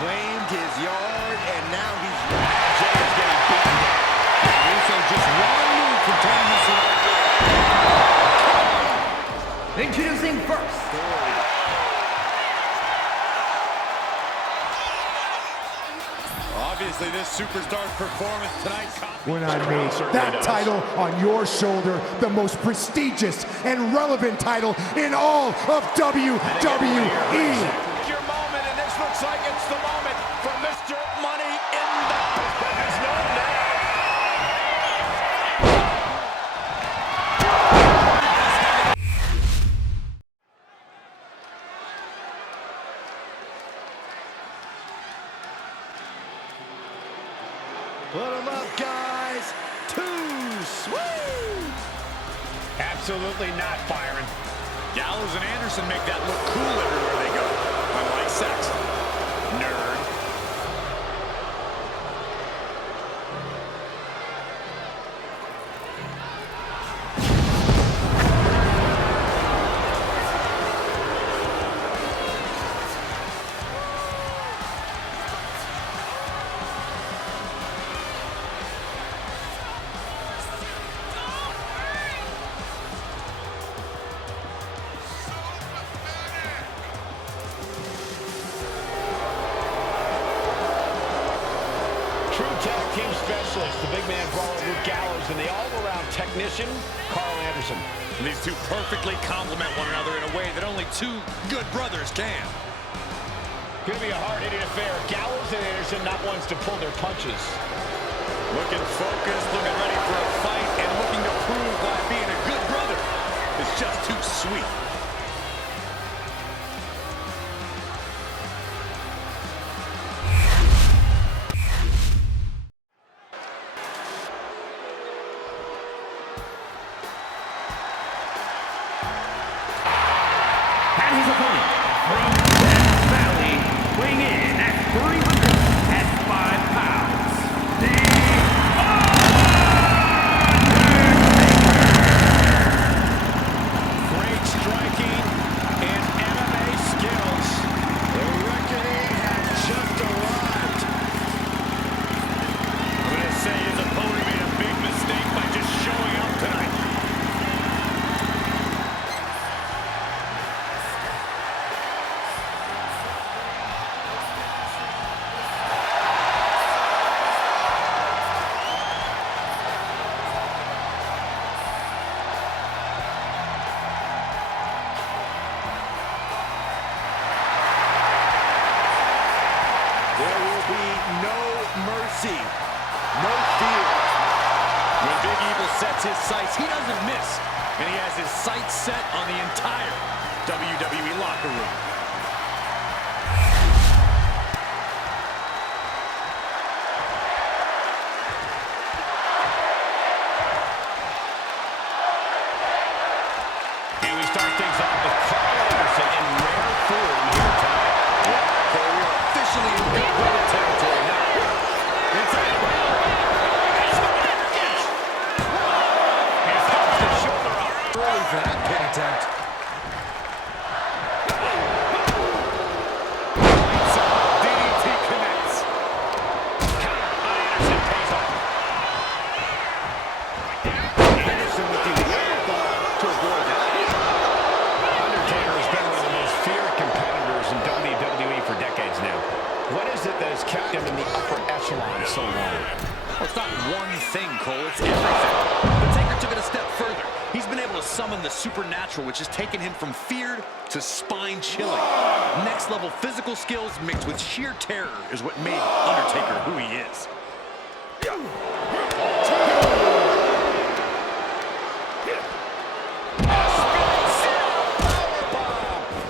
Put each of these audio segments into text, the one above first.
claimed his yard, and now he's Jay's getting beaten down. Uso just one move from turning this around. Introducing first. Obviously, this superstar's performance tonight. When I made that title on your shoulder the most prestigious and relevant title in all of WWE. Your moment, and this looks like it's the moment for Mr. Money in the House, but there's no doubt. Put them up, guys. Two, sweet. Absolutely not, Byron. Gallows and Anderson make that look cool everywhere they go. Unlike Saxon. Nerd. Tag team specialist, the big man brawler Luke Gallows, and the all-around technician, Karl Anderson. And these two perfectly complement one another in a way that only two good brothers can. Gonna be a hard-hitting affair. Gallows and Anderson not ones to pull their punches. Looking focused, looking ready for a fight, and looking to prove why being a good brother is just too sweet. And his opponent, from Death Valley, weighing in at 305 pounds, the Undertaker! Great striking and MMA skills. The reckoning has just arrived. I'm going to say his opponent made a big mistake by just showing up tonight. There will be no mercy, no fear. When Big Evil sets his sights, he doesn't miss. And he has his sights set on the entire WWE locker room. And we start things off with Karl Anderson in rare form here tonight. Okay, we are officially in big brother territory now. Inside. He stops the shoulder up. Early for that pin attempt. DDT connects. Anderson pays off. Anderson with the wherewithal to avoid that. Undertaker has been one of the most feared competitors in WWE for decades now. What is it that has kept him in the upper echelon so long? Well, it's not one thing, Cole. It's everything. The Taker took it a step further. He's been able to summon the supernatural, which has taken him from feared to spine-chilling. Next-level physical skills mixed with sheer terror is what made Undertaker who he is.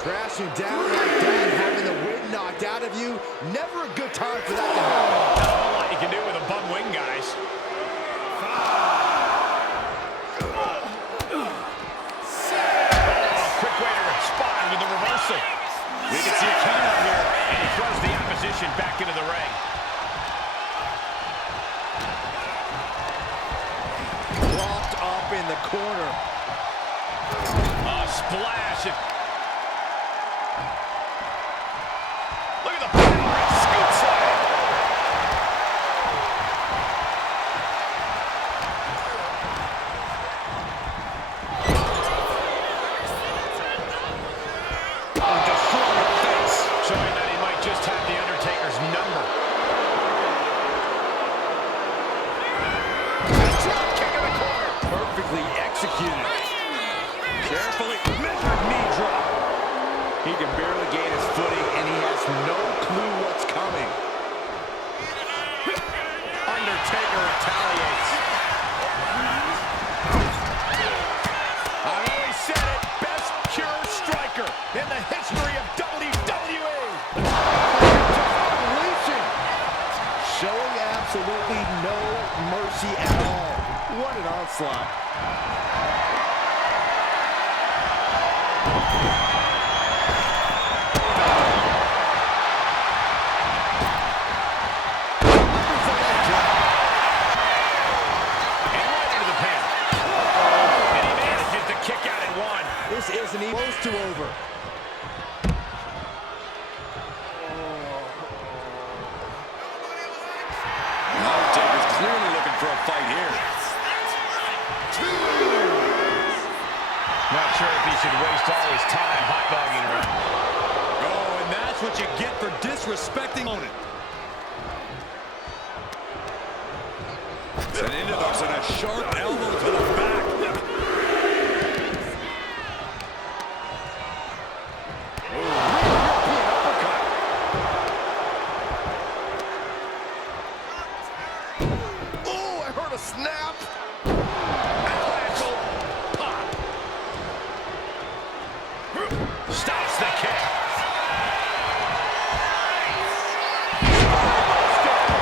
Crashing down like that, having the wind knocked out of you, never a good time for that to happen. Not a whole lot you can do with a bum wing, guys. Quick way to respond with the reversal. We can see a count out here, and he throws the opposition back into the ring. Propped up in the corner. A splash. Look at the power and scoop carefully measured knee drop. He can barely gain his footing, and he has no clue what's coming. Undertaker retaliates. I've always said it, best pure striker in the history of WWE. Unleashing. Showing absolutely no mercy at all. What an onslaught. This isn't even close to over. Undertaker's clearly looking for a fight here. Not sure if he should waste all his time hot-dogging around. Oh, and that's what you get for disrespecting opponent. And into those and a sharp elbow to the back. Snap! Ankle pop! Stops the kick!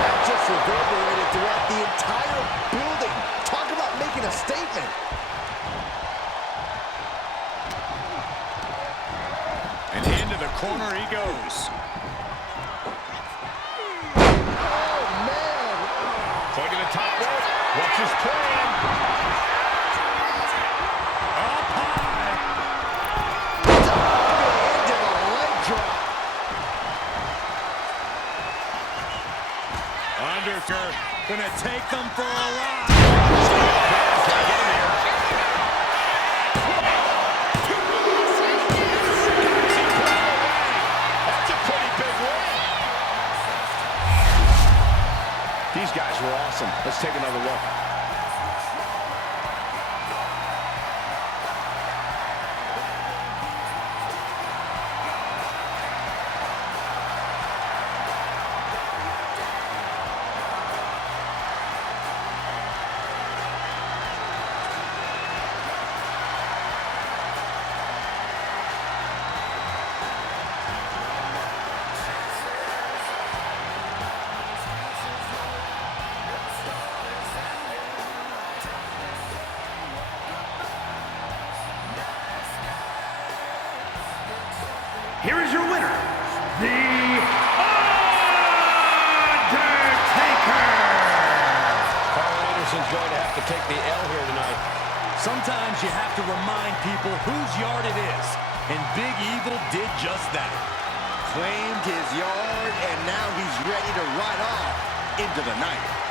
That just reverberated throughout the entire building. Talk about making a statement. And into the corner he goes. Oh, man! Taking the top rope. What's his plan? Up high. Into the leg drop. Undertaker gonna take them for a ride. That's a pretty big win. These guys were awesome. Let's take another look. Here is your winner, The Undertaker! Karl Anderson's going to have to take the L here tonight. Sometimes you have to remind people whose yard it is, and Big Evil did just that. Claimed his yard, and now he's ready to ride off into the night.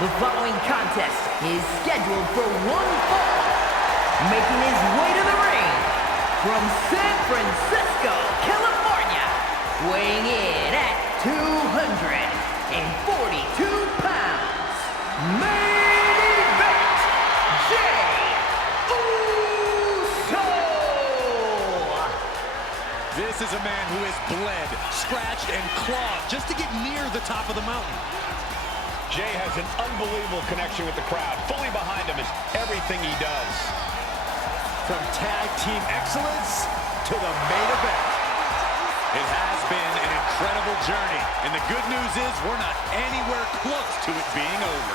The following contest is scheduled for one fall. Making his way to the ring from San Francisco, California, weighing in at 242 pounds. Main event, Jey Uso! This is a man who has bled, scratched, and clawed just to get near the top of the mountain. Jey has an unbelievable connection with the crowd. Fully behind him is everything he does. From tag team excellence to the main event. It has been an incredible journey, and the good news is we're not anywhere close to it being over.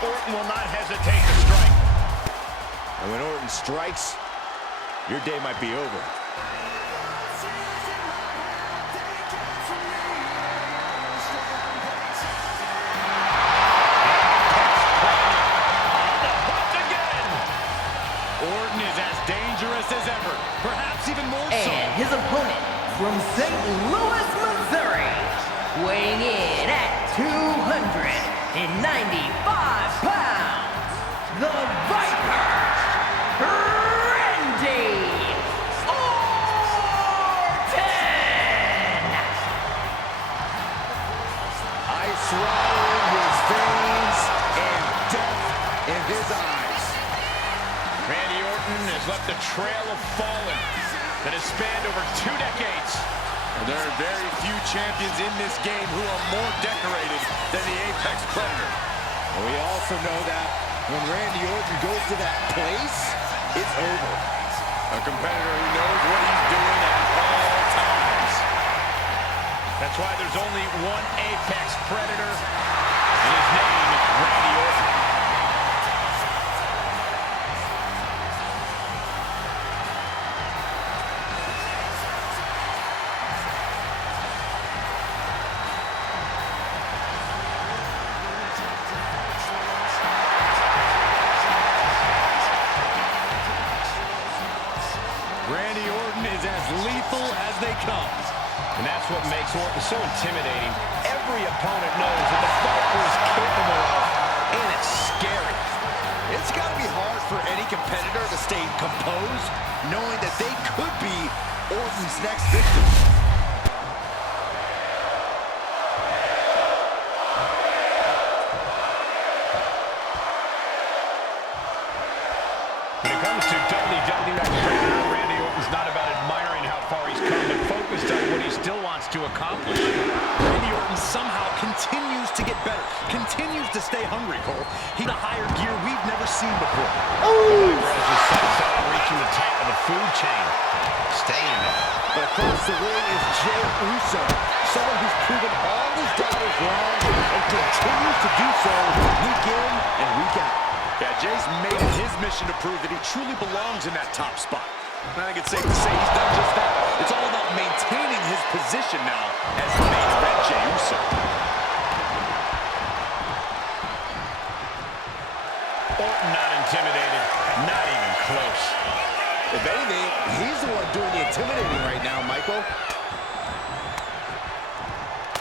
Orton will not hesitate to strike. And when Orton strikes, your day might be over. Orton is as dangerous as ever, perhaps even more so. And his opponent from St. Louis, Missouri, weighing in at 295 pounds, the Viper, Randy Orton! Ice water in his veins and death in his eyes. Randy Orton has left a trail of fallen that has spanned over 2 decades. There are very few champions in this game who are more decorated than the Apex Predator. And we also know that when Randy Orton goes to that place, it's over. A competitor who knows what he's doing at all times. That's why there's only one Apex Predator, and his name is Randy Orton. Randy Orton is as lethal as they come. And that's what makes Orton so intimidating. Every opponent knows that the Viper is capable of, and it's scary. It's got to be hard for any competitor to stay composed, knowing that they could be Orton's next victim. When it comes to WWE Predator, Randy Orton's not about admiring how far he's come, but focused on what he still wants to accomplish. Randy Orton somehow continues to get better, continues to stay hungry, Cole. He's a higher gear we've never seen before. The Viper has his sights on reaching the top of the food chain. Staying there. But across the ring is Jey Uso, someone who's proven all his doubters wrong and continues to do so week in and week out. Yeah, Jay's made it his mission to prove that he truly belongs in that top spot. And I think it's safe to say he's done just that. It's all about maintaining his position now as the main event Jey Uso. Orton not intimidated, not even close. If anything, he's the one doing the intimidating right now, Michael.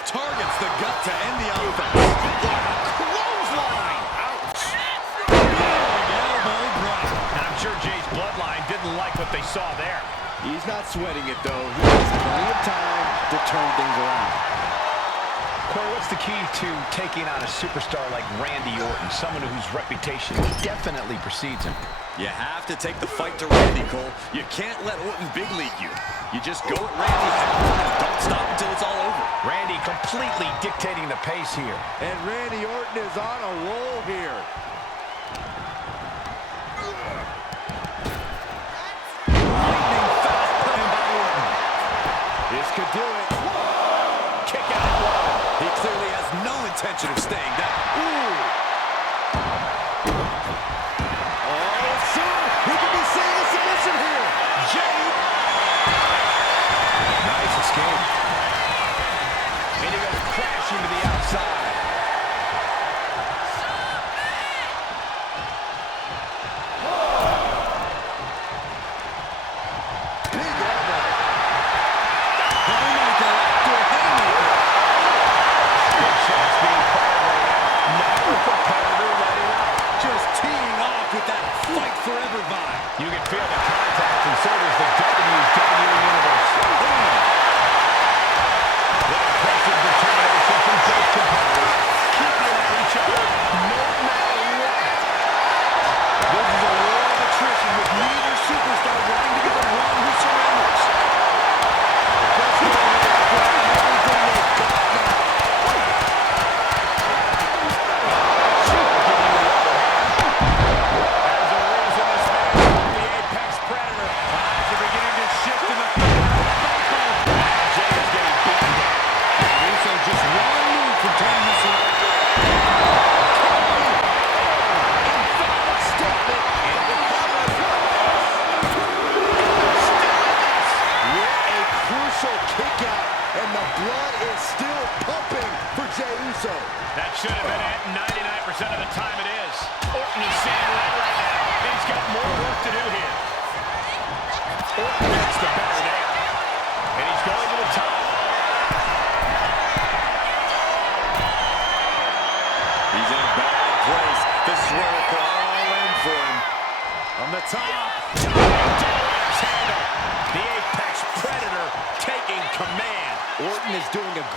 Targets the gut to end the offense. Clothesline! Ouch! Big elbow drop. And I'm sure Jay's bloodline didn't like what they saw there. He's not sweating it, though. He has plenty of time to turn things around. Corey, what's the key to taking on a superstar like Randy Orton, someone whose reputation definitely precedes him? You have to take the fight to Randy, Cole. You can't let Orton big league you. You just go at Randy head-on and don't stop until it's all over. Randy completely dictating the pace here. And Randy Orton is on a roll here. Lightning fast playing by Orton. This could do it. Kick out at one. He clearly has no intention of staying down. Ooh! He could be seeing a submission here. Jade! Nice escape. And he goes crashing to the outside. Big elbow. Haymaker after haymaker. Good shots being fired right now. Now the competitor letting out. Just teeing off with that fight forever vibe. You can feel the contact, and so does the WWE Universe. What impressive determination from both competitors, keeping at each other no matter what. This is a war of attrition with neither superstar wanting to give a one who surrenders. Just going after everything they've got now. There's a reason this man is the Apex Predator. Odds are beginning to shift in the favor of both.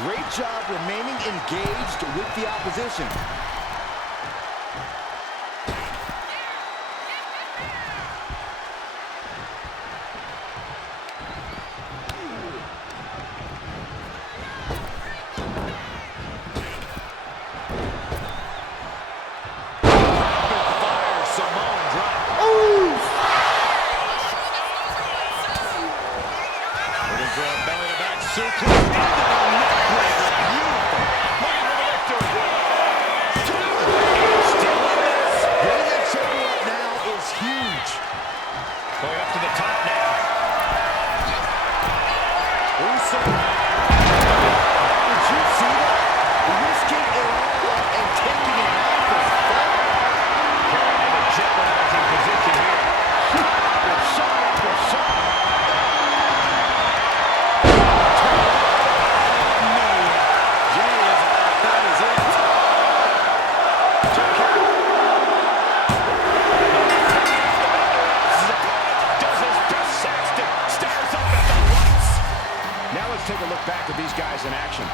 great job remaining engaged with the opposition. Take a look back at these guys in action.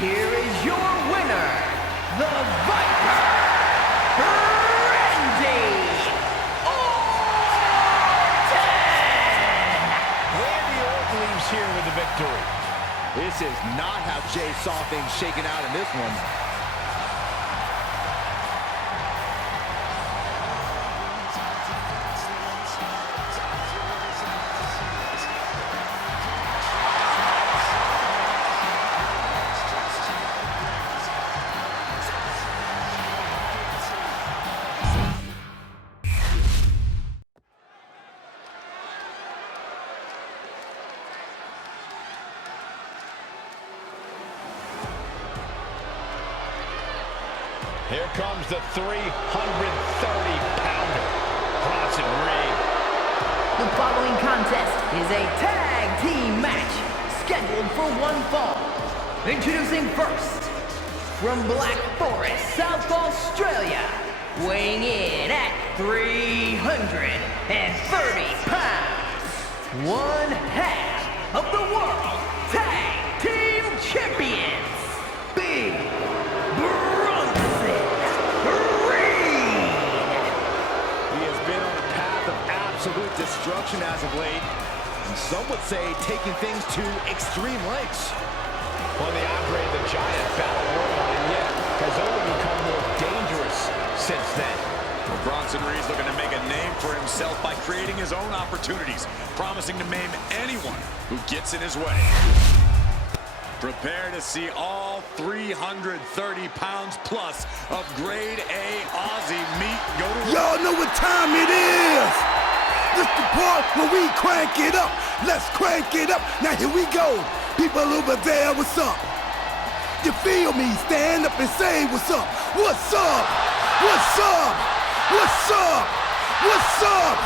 Here is your winner, the Viper, Randy Orton! Randy Orton leaves here with the victory. This is not how Jey saw things shaken out in this one. Here comes the 330-pounder, Bronson Reed. The following contest is a tag team match scheduled for one fall. Introducing first, from Black Forest, South Australia, weighing in at 330 pounds, one half of the World Tag Team Champions, Big Bronson Reed. He has been on a path of absolute destruction as of late, and some would say taking things to extreme lengths. Won the Andre the Giant Battle Royal, and yet has only become more dangerous since then. Well, Bronson Reed's looking to make a name for himself by creating his own opportunities, promising to maim anyone who gets in his way. Prepare to see all 330 pounds plus of grade A Aussie meat go to work. Y'all know what time it is. This the part where we crank it up. Let's crank it up. Now here we go. People over there, what's up? You feel me? Stand up and say what's up. What's up? What's up? What's up? What's up?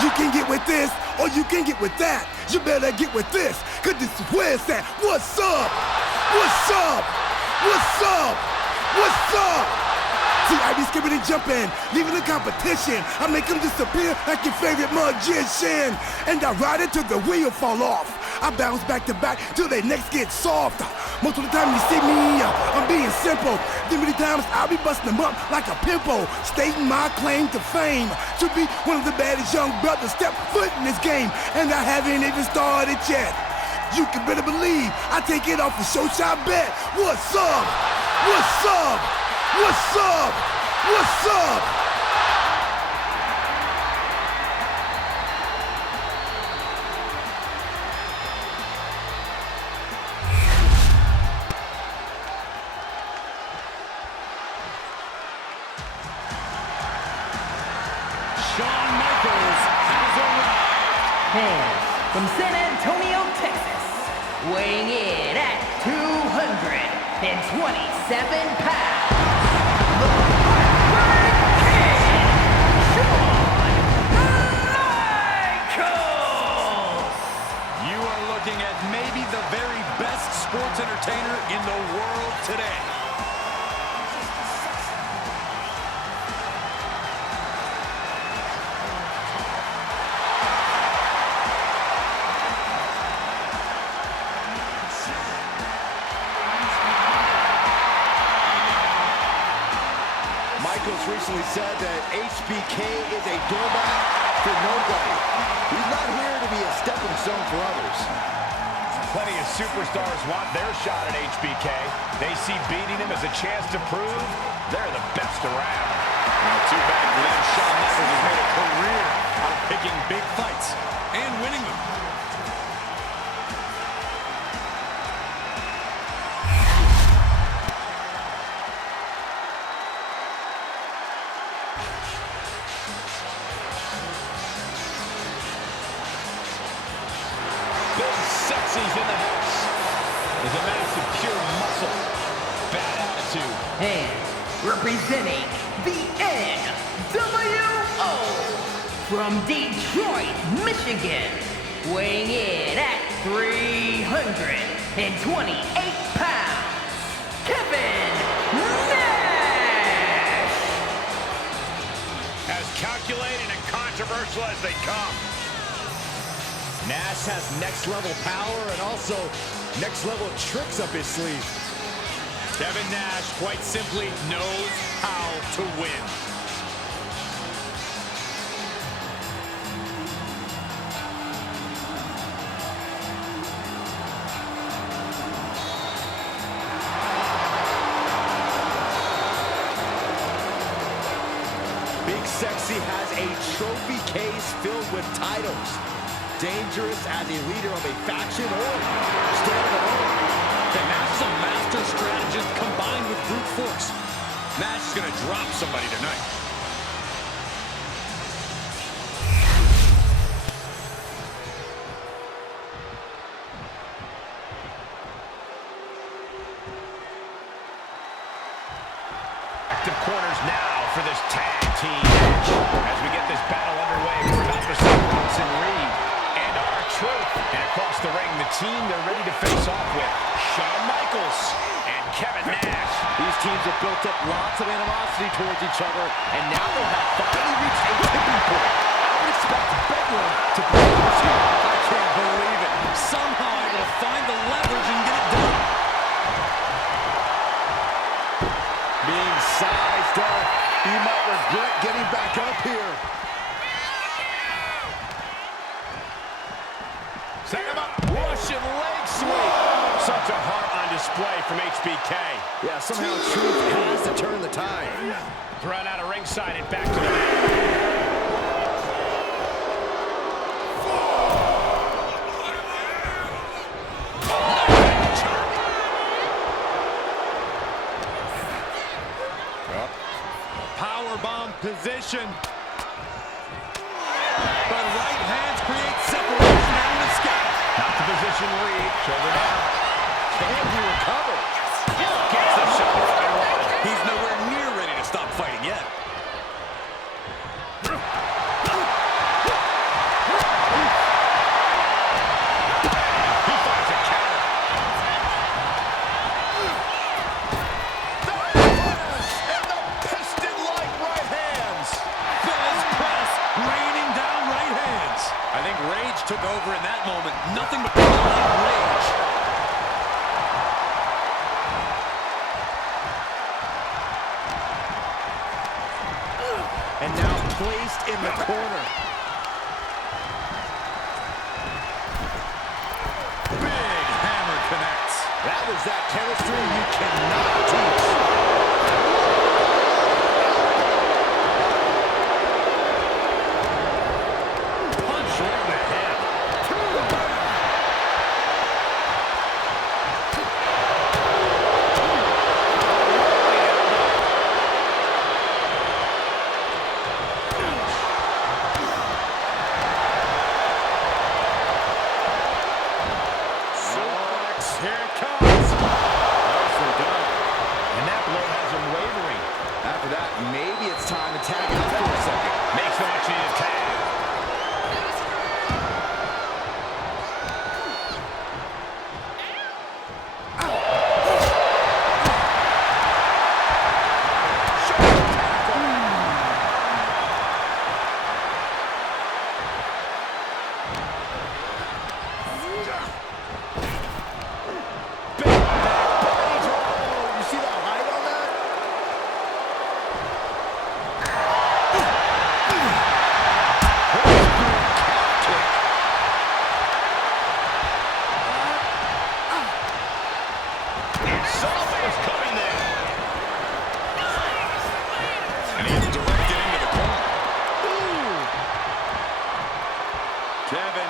You can get with this or you can get with that. You better get with this, cause this is where it's at. What's up? What's up? What's up? What's up? See, I be skipping and jumping, leaving the competition. I make them disappear like your favorite magician. And I ride it till the wheel fall off. I bounce back to back till their necks get soft. Most of the time you see me, I'm being simple. Then many times I'll be busting them up like a pimple, stating my claim to fame, to be one of the baddest young brothers step foot in this game. And I haven't even started yet. You can better believe I take it off the show shot bet. What's up? What's up? What's up? What's up? Shawn Michaels has arrived. And from San Antonio, Texas, weighing in at 227 pounds, the Heartbreak Kid, Shawn Michaels! You are looking at maybe the very best sports entertainer in the world today. Michaels recently said that HBK is a doormat for nobody. He's not here to be a stepping stone for others. Plenty of superstars want their shot at HBK. They see beating him as a chance to prove they're the best around. Too bad for them. Shawn Michaels has made a career out of picking big fights and winning them. Sexy's in the house. There's a mass of pure muscle, bad attitude. And representing the NWO from Detroit, Michigan, weighing in at 328 pounds, Kevin Nash! As calculated and controversial as they come. Nash has next-level power and also next-level tricks up his sleeve. Kevin Nash, quite simply, knows how to win. Big Sexy has a trophy case filled with titles. Dangerous as a leader of a faction or standing alone. Okay, Nash is a master strategist combined with brute force. Nash is going to drop somebody tonight. Active corners now for this tag team match. As we get this battle underway, we're about to see Bronson Reed and R-Truth. And across the ring, the team they're ready to face off with, Shawn Michaels and Kevin Nash. These teams have built up lots of animosity towards each other, and now they have finally reached a tipping point. I would expect Bedlam to break this here. I can't believe it. Somehow able to find the leverage and get it done. Being sized up, he might regret getting back up here. Set him up. Russian leg sweep. Such a heart on display from HBK. Yeah, somehow Truth has to turn the tide. Thrown out of ringside and back to the mat. Powerbomb position. But right hands create separation and an escape. Not the position Reed. Shoulder down. Can he recover? Gets the shot right away. He's nowhere near ready to stop fighting yet. He finds a counter. And the piston-like right hands. Fez press, raining down right hands. I think rage took over in that moment. Nothing but rage. And now placed in the corner. Big hammer connects. That was that chemistry you cannot teach. Punch right in the head. that, maybe it's time to tag out for a second. Makes the much needed tag.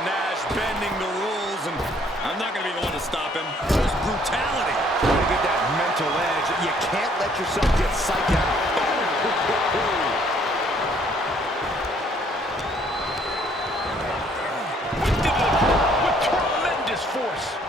Nash bending the rules, and I'm not going to be the one to stop him. Just brutality. Trying to get that mental edge. You can't let yourself get psyched out. With tremendous force.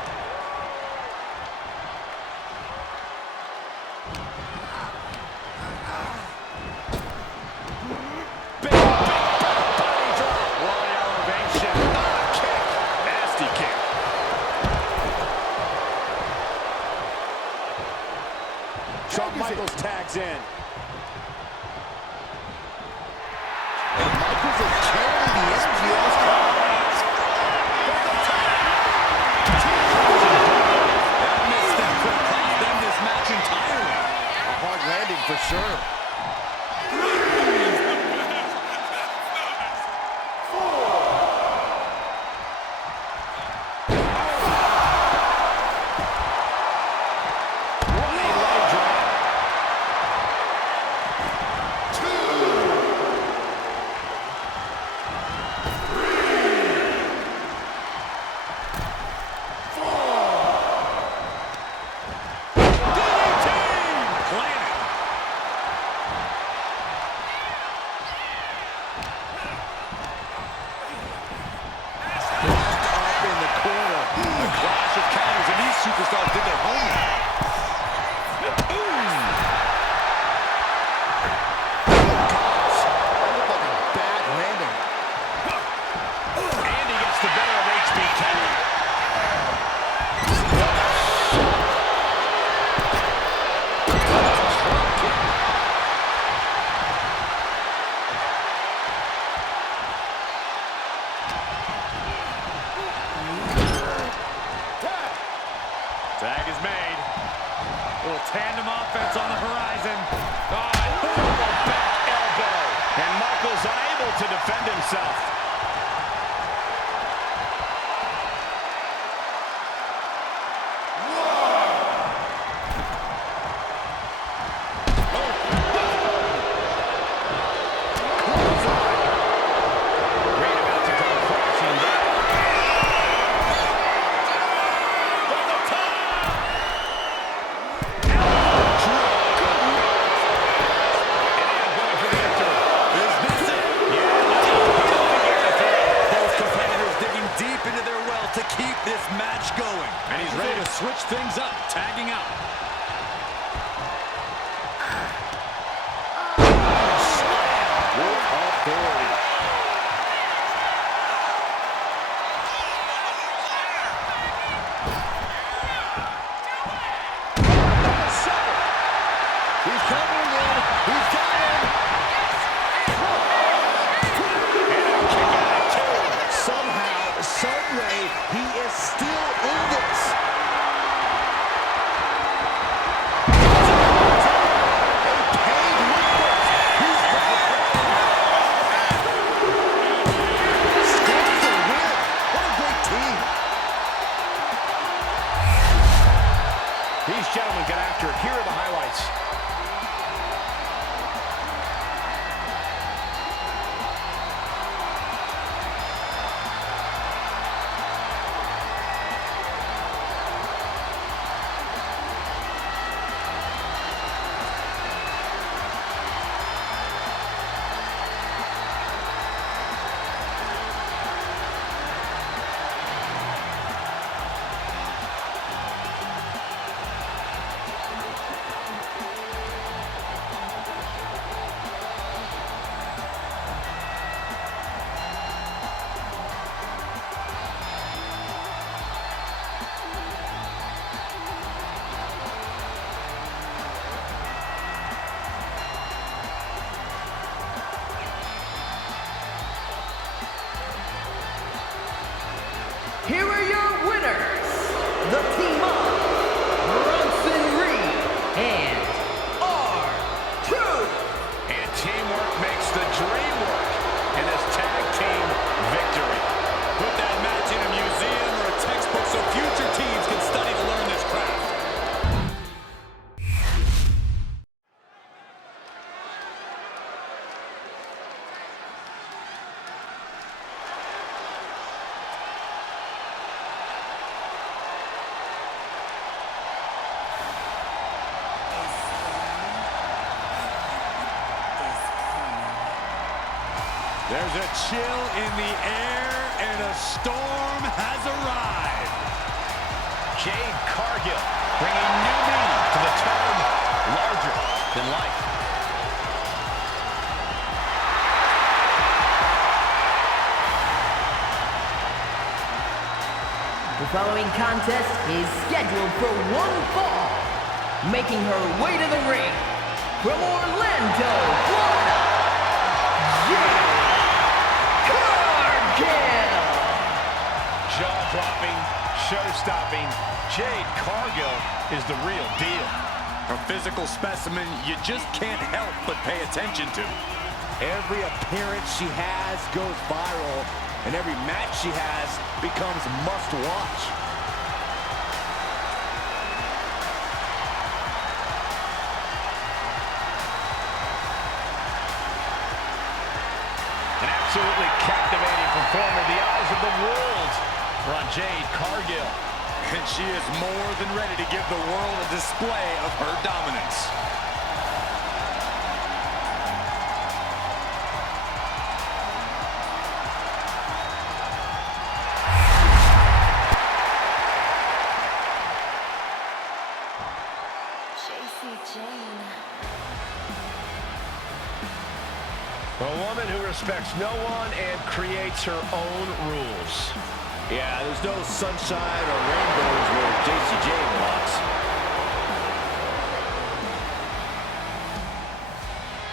Shawn Michaels tags in. And Michaels is carrying the energy of this crowd. That misstep could have cost them this match entirely. A hard landing for sure. Superstars did their homework. That looked like a bad landing. Andy gets the better of HBK. Tag is made. A little tandem offense on the horizon. Horrible back elbow. And Michaels unable to defend himself. Switch things up, tagging out. With authority. He's coming in. He's got him. Somehow, some way, he is still in this. There's a chill in the air, and a storm has arrived. Jade Kargil bringing new meaning to the term larger than life. The following contest is scheduled for one fall. Making her way to the ring from Orlando, Florida, Jade Kargil. Jaw-dropping, show-stopping, Jade Kargil is the real deal. A physical specimen you just can't help but pay attention to. Every appearance she has goes viral, and every match she has becomes must-watch. An absolutely captivating performer. The eyes of the world are on Jade Kargil. And she is more than ready to give the world a display of her dominance. Jacy Jayne. A woman who respects no one and creates her own rules. Yeah, there's no sunshine or rainbows where Jacy Jayne walks.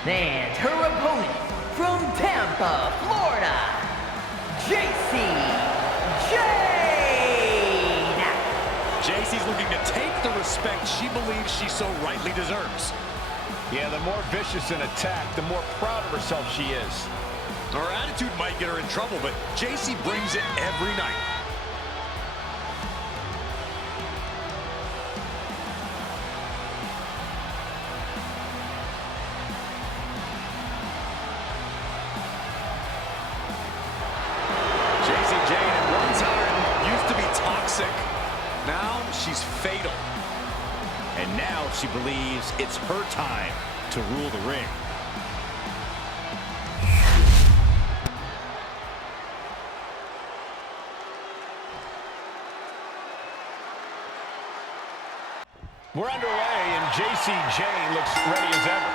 And her opponent from Tampa, Florida, Jacy Jayne. Jacy's looking to take the respect she believes she so rightly deserves. Yeah, the more vicious an attack, the more proud of herself she is. Her attitude might get her in trouble, but Jacy brings it every night. Jacy Jayne at one time used to be toxic. Now she's fatal. And now she believes it's her time to rule the ring. We're underway, and Jacy Jayne looks ready as ever.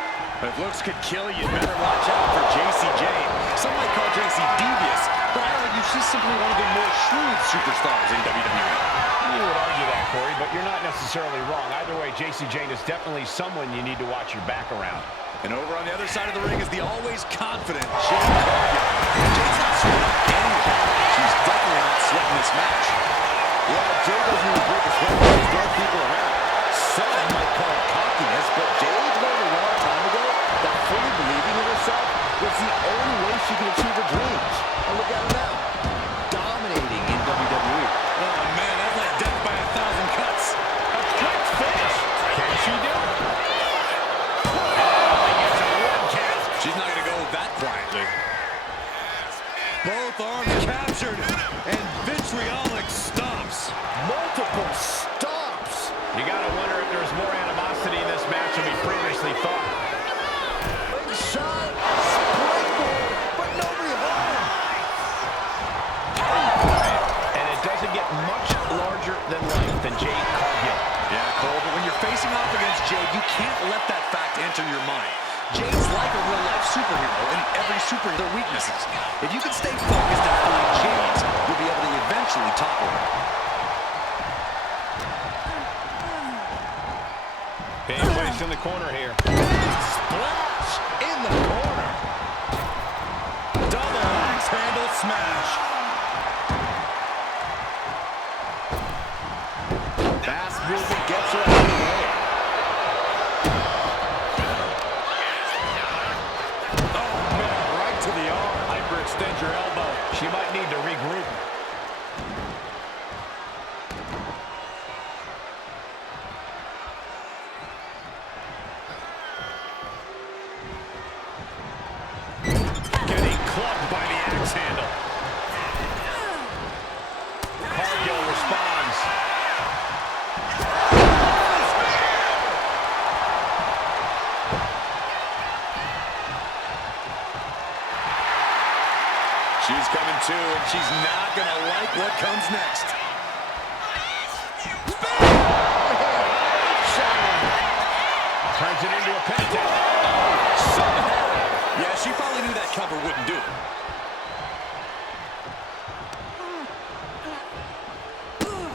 If looks could kill you, better watch out for Jacy Jayne. Some might call Jacy devious, but I argue she's simply one of the more shrewd superstars in WWE. You would argue that, Corey, but you're not necessarily wrong. Either way, Jacy Jayne is definitely someone you need to watch your back around. And over on the other side of the ring is the always confident Jade Kargil. Jade's not sweating anything. She's definitely not sweating this match. Yeah, Jade doesn't even break a sweat when she's throwing people around. Some might call it cockiness, but Jade learned a long time ago that fully believing in herself was the only way she could achieve her dreams. And look at her now, dominating in WWE. Oh, man, that's like death by 1,000 cuts. A quick finish. Can she do it? She's not going to go that quietly. Both arms captured, and vitriolic stomps. Multiple stops. You got to wonder if there's more animosity in this match than we previously thought. Big shot, springboard, but no revive. And it doesn't get much larger than life than Jade Kargil. Yeah, Cole, but when you're facing off against Jade, you can't let that fact enter your mind. Jade's like a real-life superhero, and every superhero their weaknesses. If you can stay focused and find Jade's, you'll be able to eventually topple her. Big place in the corner here. Splash in the corner. Double axe handle smash. Fast movement gets her out of the way. Oh, man, right to the arm. Hyperextend your elbow. She might need to regroup. Getting clubbed by the axe handle. Kargil responds. She's coming to, and she's not going to like what comes next. Turns it into a pin attempt. Yeah, she probably knew that cover wouldn't do it.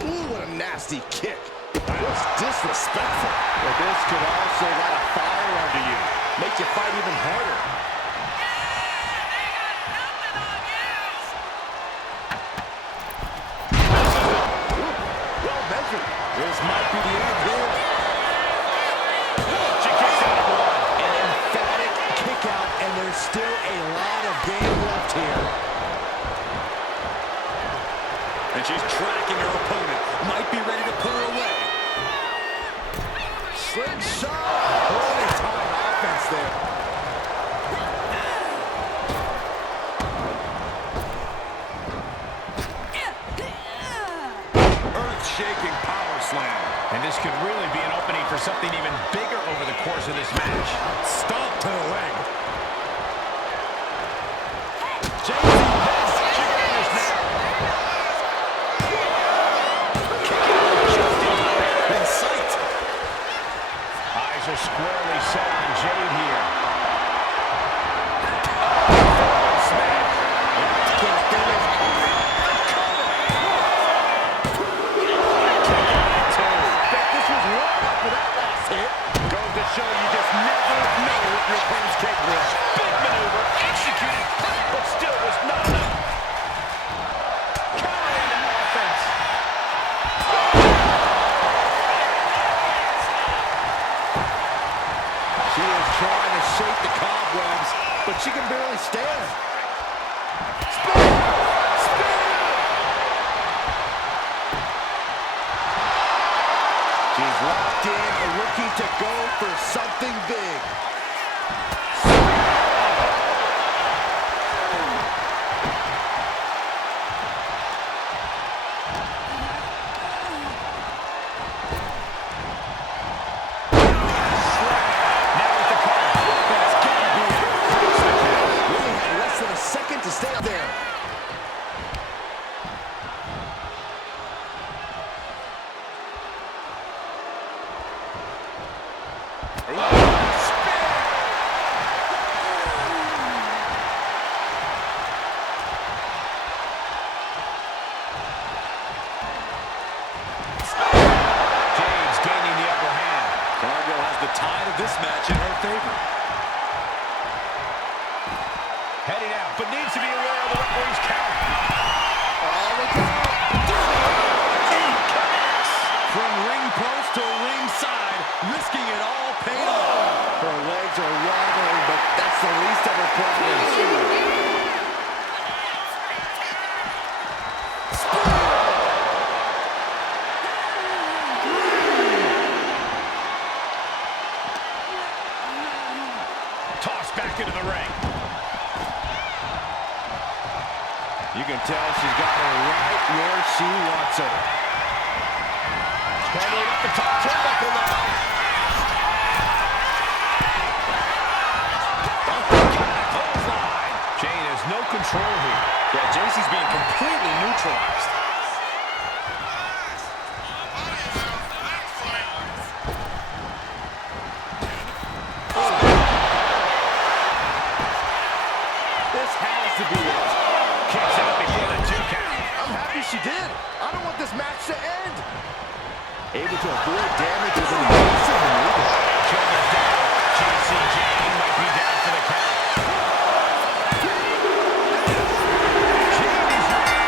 Ooh, what a nasty kick. That's disrespectful. Well, this could also light a fire under you. Make you fight even harder. Well measured. This might be the end here. She kicks out of one. An emphatic kick out, and there's still a lot of game left here. And she's tracking her opponent. Might be ready to pull her away. Slingshot. Early time offense there. Earth-shaking power slam. And this could really be an opening for something even bigger over the course of this match. Stomp to the leg. Eyes are squarely set on Jade here. Goes to show you just never know what your opponent's capable of. Big maneuver, executed, but still was not enough. Countering that offense. She is trying to shake the cobwebs, but she can barely stand. Spin! Spin! She's locked in and looking to go for something big. To stay up there. Jade's gaining the upper hand. Kargil has the tide of this match in her favor. Heading out, but needs to be aware of the referee's count. Oh, look out. From ring post to ringside, risking it all paid off. Her legs are wobbling, but that's the least of her problems. Tossed back into the ring. You can tell she's got her right where she wants her. Kargil up the top turnbuckle now. Clothesline. Jade has no control here. Yeah, Jacy's being completely neutralized. This has to be it. Kicks out before the 2 count. I'm happy she did. I don't want this match to end. Able to avoid damage with an evasive maneuver. Shoulders down. Jacy Jayne might be down for the count. Jade is ready.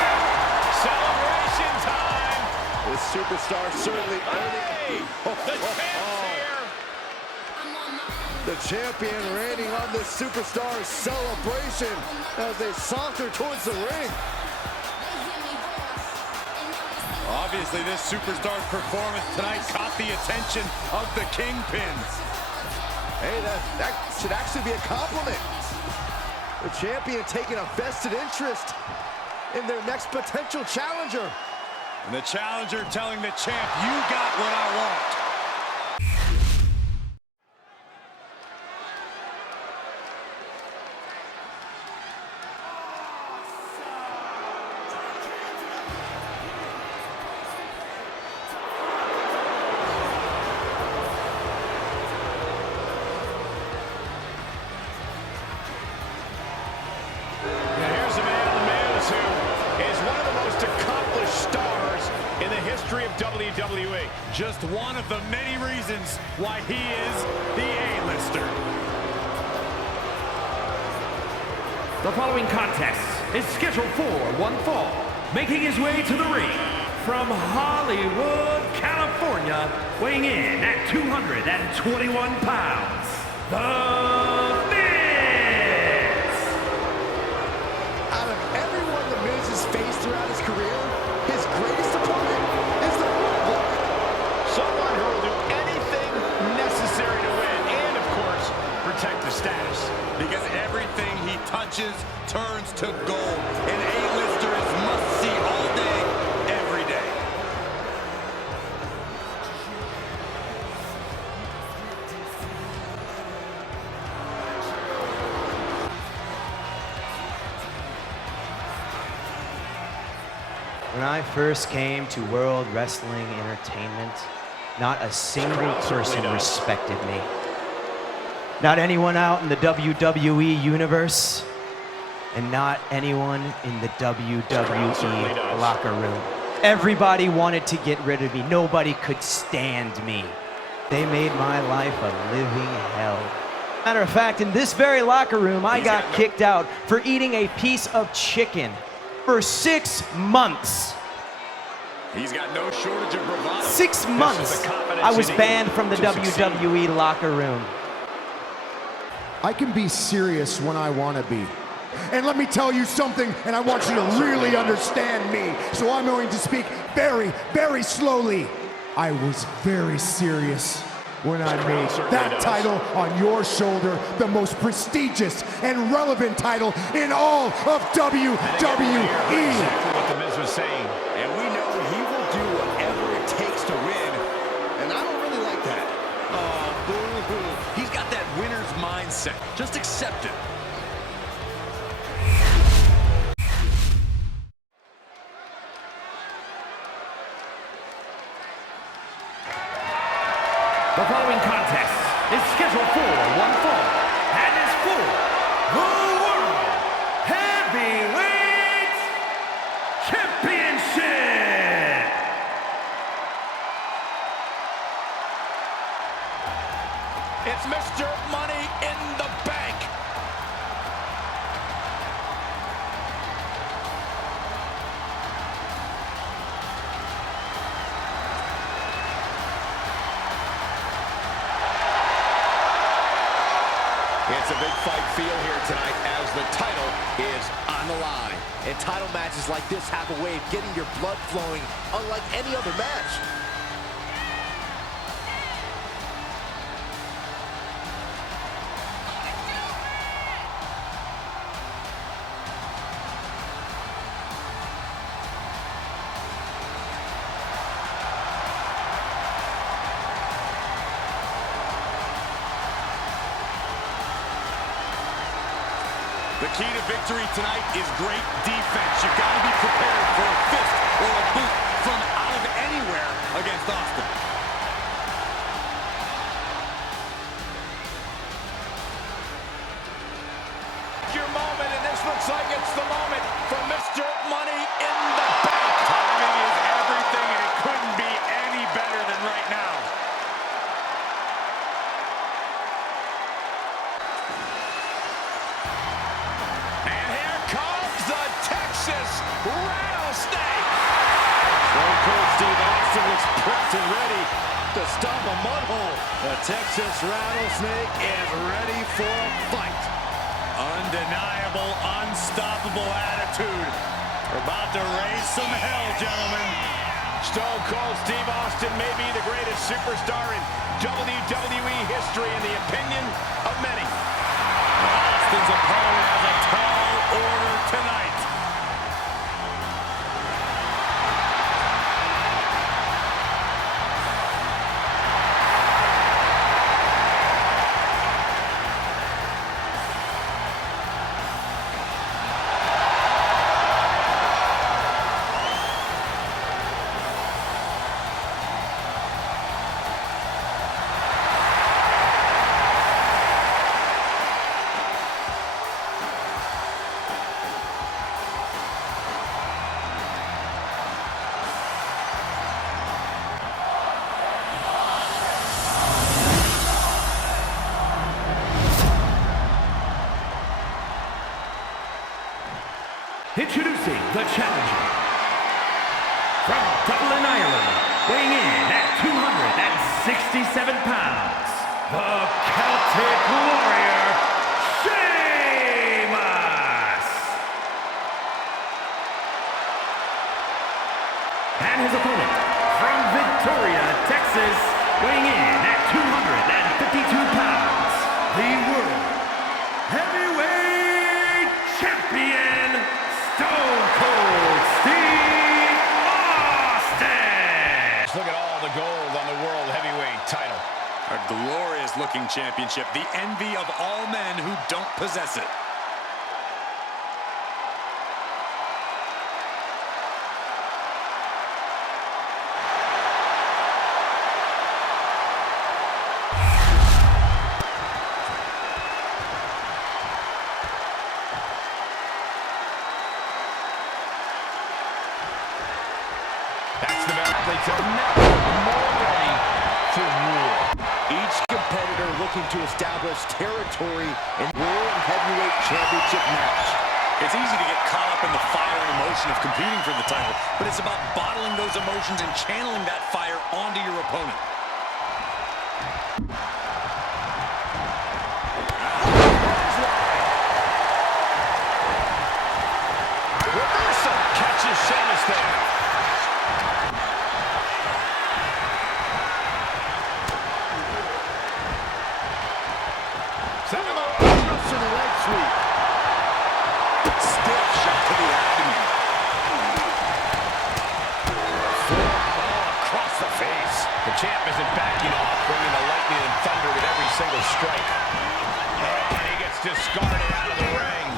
Celebration time. This superstar certainly earning. The champ's here. The champion reigning on this superstar's celebration as they saunter towards the ring. Obviously, this superstar's performance tonight caught the attention of the Kingpin. Hey, that should actually be a compliment. The champion taking a vested interest in their next potential challenger. And the challenger telling the champ, you got what I want. of WWE. Just one of the many reasons why he is the A-lister. The following contest is scheduled for one fall. Making his way to the ring from Hollywood, California, weighing in at 221 pounds, The Miz! Out of everyone the Miz has faced throughout his career, his greatest opponent is the Roadblock. Someone who will do anything necessary to win and, of course, protect the status. Because everything he touches turns to gold. An A-lister is must-see all day, every day. When I first came to World Wrestling Entertainment, not a single person respected me. Not anyone out in the WWE universe, and not anyone in the WWE locker room. Everybody wanted to get rid of me. Nobody could stand me. They made my life a living hell. Matter of fact, in this very locker room, I got kicked out for eating a piece of chicken for 6 months. He's got no shortage of bravado. 6 months I was banned from the WWE locker room. I can be serious when I want to be. And let me tell you something, and I want you to really understand me. So I'm going to speak very, very slowly. I was very serious when I made that title on your shoulder the most prestigious and relevant title in all of WWE. Exactly what the Miz was saying. And we know he will do whatever it takes to win. And I don't really like that. Oh, boo-hoo. He's got that winner's mindset. Just accept it. The following contest is scheduled for one fall and is for the World Heavyweight Championship. It's Mr. Money in the Bank. It's a big fight feel here tonight as the title is on the line. And title matches like this have a way of getting your blood flowing unlike any other match. The key to victory tonight is great defense. You've got to be prepared for a fist or a boot from out of anywhere against Austin. Your moment, and this looks like it's the moment for Mr. Money in the Bank. Timing is everything, and it couldn't be any better than right now. And here comes the Texas Rattlesnake. Stone Cold Steve Austin looks prepped and ready to stop a mud hole. The Texas Rattlesnake is ready for a fight. Undeniable, unstoppable attitude. We're about to raise some hell, gentlemen. Stone Cold Steve Austin may be the greatest superstar in WWE history in the opinion of many. Austin's opponent has a tall order tonight. Introducing the challenger. From Dublin, Ireland, weighing in at 267 pounds, the Celtic Warrior, Sheamus! And his opponent, from Victoria, Texas, weighing in at 252 pounds, the World Heavyweight Champion, Stone Cold Steve Austin! Look at all the gold on the World Heavyweight title. A glorious looking championship, the envy of all men who don't possess it. That's the athletes are never more ready for war. Each competitor looking to establish territory in World Heavyweight Championship match. It's easy to get caught up in the fire and emotion of competing for the title, but it's about bottling those emotions and channeling that fire onto your opponent. Reversal catches Sheamus there. Send him up. Bronson leg sweep. Stiff shot to the abdomen. Across the face. The champ isn't backing off, bringing the lightning and thunder with every single strike. And he gets discarded out of the ring.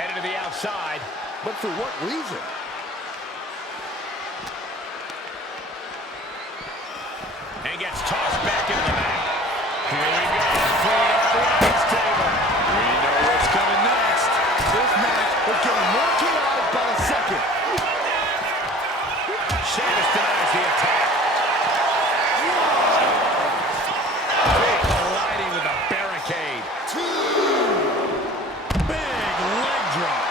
Headed to the outside. But for what reason? And gets tossed back into the mat. Here we go. Clean up the ice table. We know what's coming next. This match is getting more chaotic by the second. Sheamus denies the attack. Big colliding with the barricade. Big leg drop.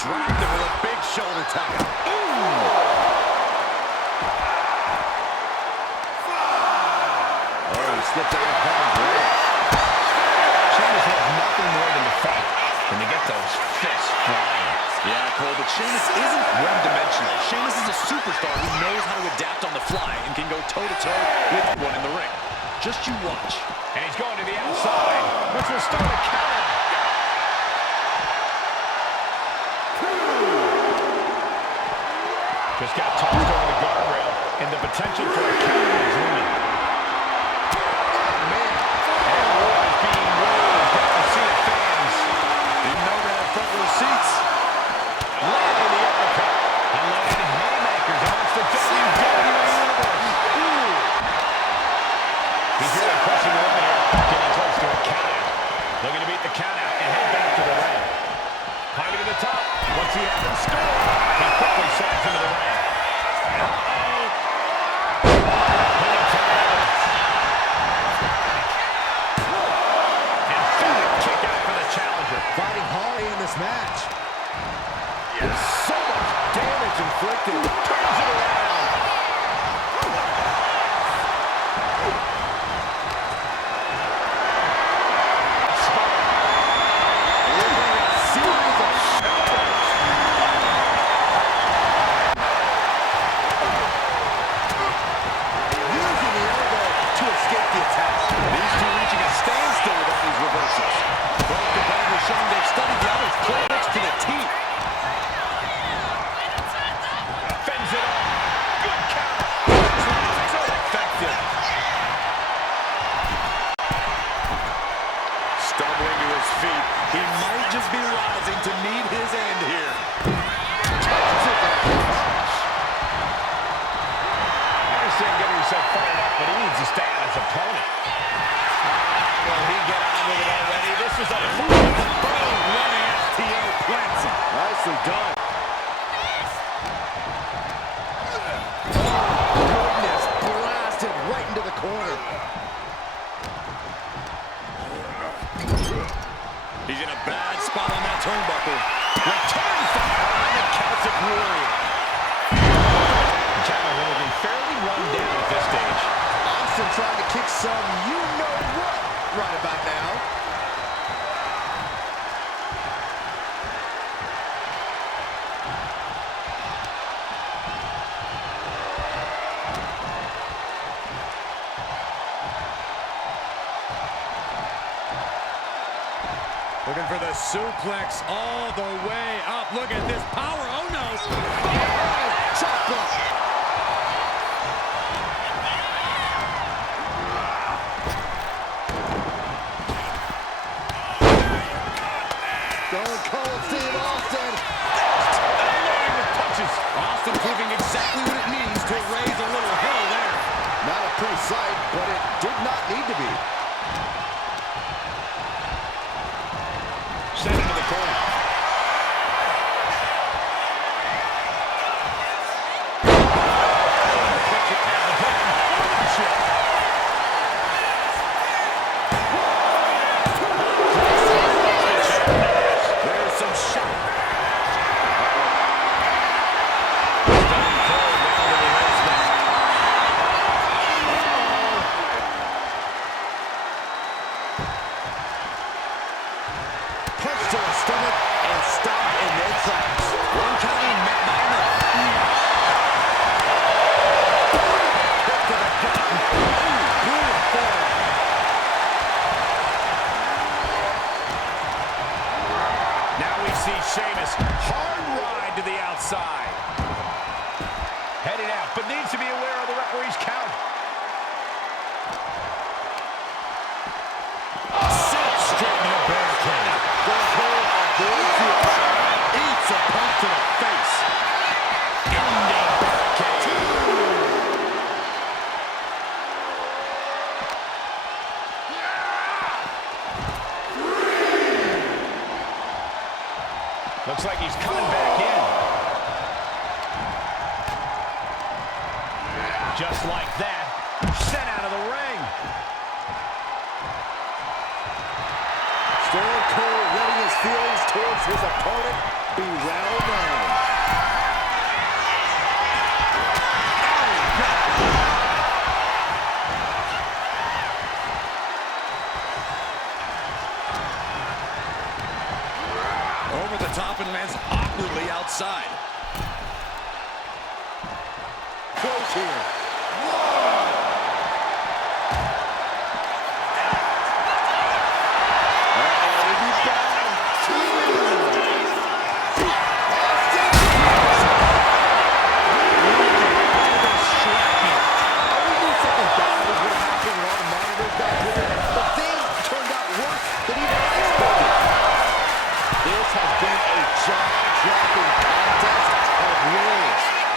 Dropped him with a big shoulder tackle. Slipped out of harm's way. Sheamus has nothing more than to fight and to get those fists flying. Yeah, Cole, but Sheamus isn't one-dimensional. Sheamus is a superstar who knows how to adapt on the fly and can go toe-to-toe with one in the ring. Just you watch. And he's going to the outside, which will start a count. Just got tossed over the guardrail, and the potential for a count is limited. Seats. Landing the uppercut. And landing haymakers amongst the WWE Universe. Ooh. He's really pushing the limit here. Getting close to a countout. Looking to beat the countout and head back to the ring. Climbing to the top. What's he have in store? He quickly slides into the ring. Fighting hard in this match. Yes. So much damage inflicted. Turns it around. A series of shoulders. Using the elbow to escape the attack. These two reaching a standstill with all these reversals. Both competitors showing they've studied the other's playbooks to the teeth. Fends it off. Good counter. So effective. Stumbling to his feet. He might just be rising to meet his end here. I understand getting himself fired up, but he needs to stay on his opponent. Will he get on with it already? This is a boom, running STO plants him. Nicely done. Goodness, blasted right into the corner. He's in a bad spot on that turnbuckle. Return fire on the Celtic Warrior. China will have been fairly run down at this stage. Austin trying to kick some you-know-what right about now. Looking for the suplex all the way up. Look at this power. Oh, no. Chop block. Stone Cold Steve Austin. Unloading with punches. Austin proving exactly what it means to raise a little hell there. Not a pretty sight, but it did not need to be. Sent into the corner. There's some shot. Punch to the stomach and stop in mid-tracks. One counter met by another. Hit to the gut. Beautiful. Now we see Sheamus. Hard ride to the outside. Headed out, but needs to be aware of the referee's count. Sit straight in the barricade. Eats a punch to the face. Ending barricade. Looks like he's coming back in. Just like that, sent out of the ring. Stone Cold letting his feelings towards his opponent be well known. Over the top and lands awkwardly outside. Close here.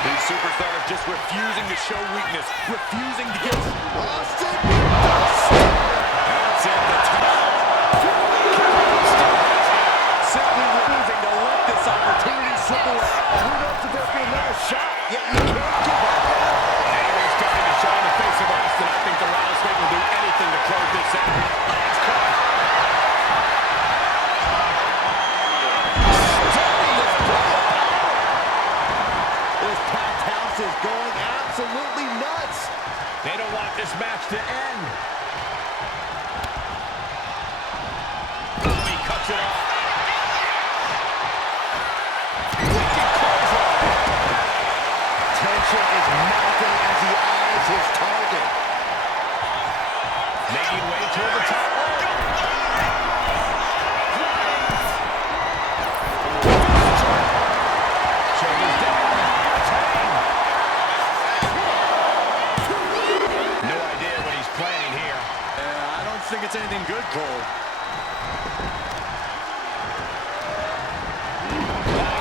These superstars just refusing to show weakness, refusing to get... Austin! That's it, the top. Simply refusing to let this opportunity slip away. Who knows if there'll be another shot, yet you can't give up. Anything's starting to show in the face of Austin. I think the rattlesnake will do anything to close this out. Last call. Is going absolutely nuts. They don't want this match to end. Oh, he cuts it off. Tension is mounting as he eyes his target. Making way toward the top rope. Shoulders down. Planning here. I don't think it's anything good, Cole.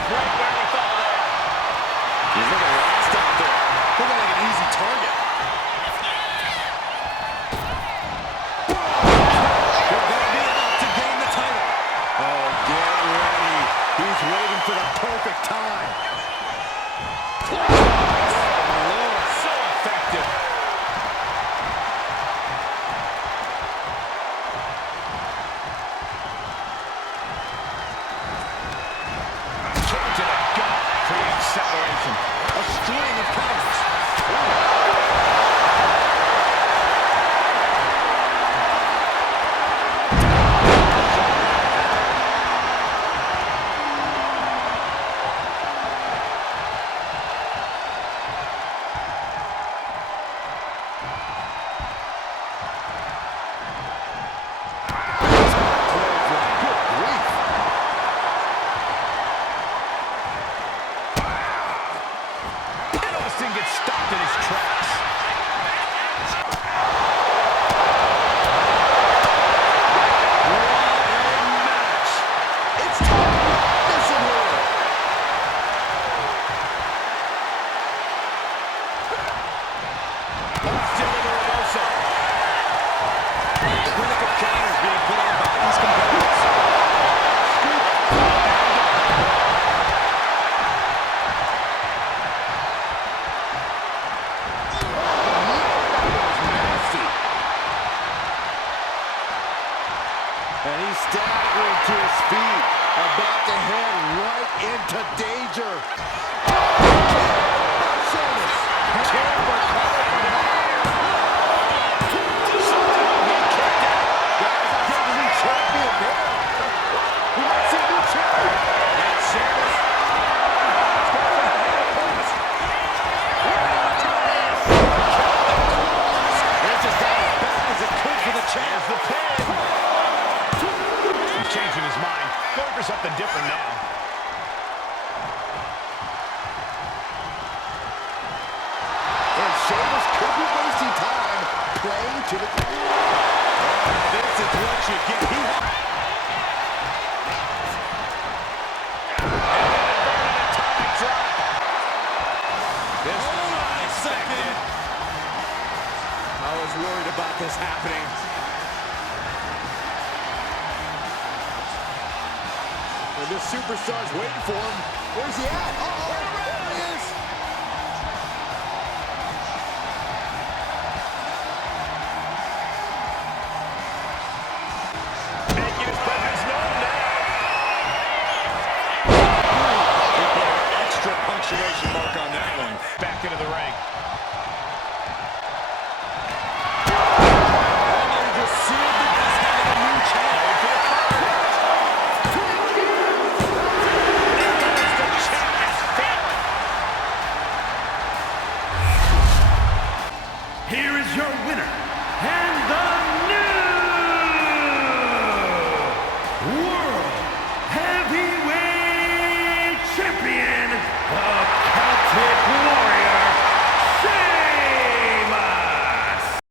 Great wherewithal there. He's looking lost out there. Looking like an easy target. Could that be enough to gain the title? Oh, get ready. He's waiting for the perfect time. Oh, Lord, so effective. Sheamus staggering to his feet, about to head right into danger. Sheamus, chamber coming from Guys, I think the new champion there. We might see a new champion. That's Sheamus. This is not as bad as it could for the champ. The pin. He's changing his mind. Going for something different now. And Sheamus could be wasting time playing to the... This is what you get. I was worried about this happening. And this superstar's waiting for him. Where's he at? Uh-oh.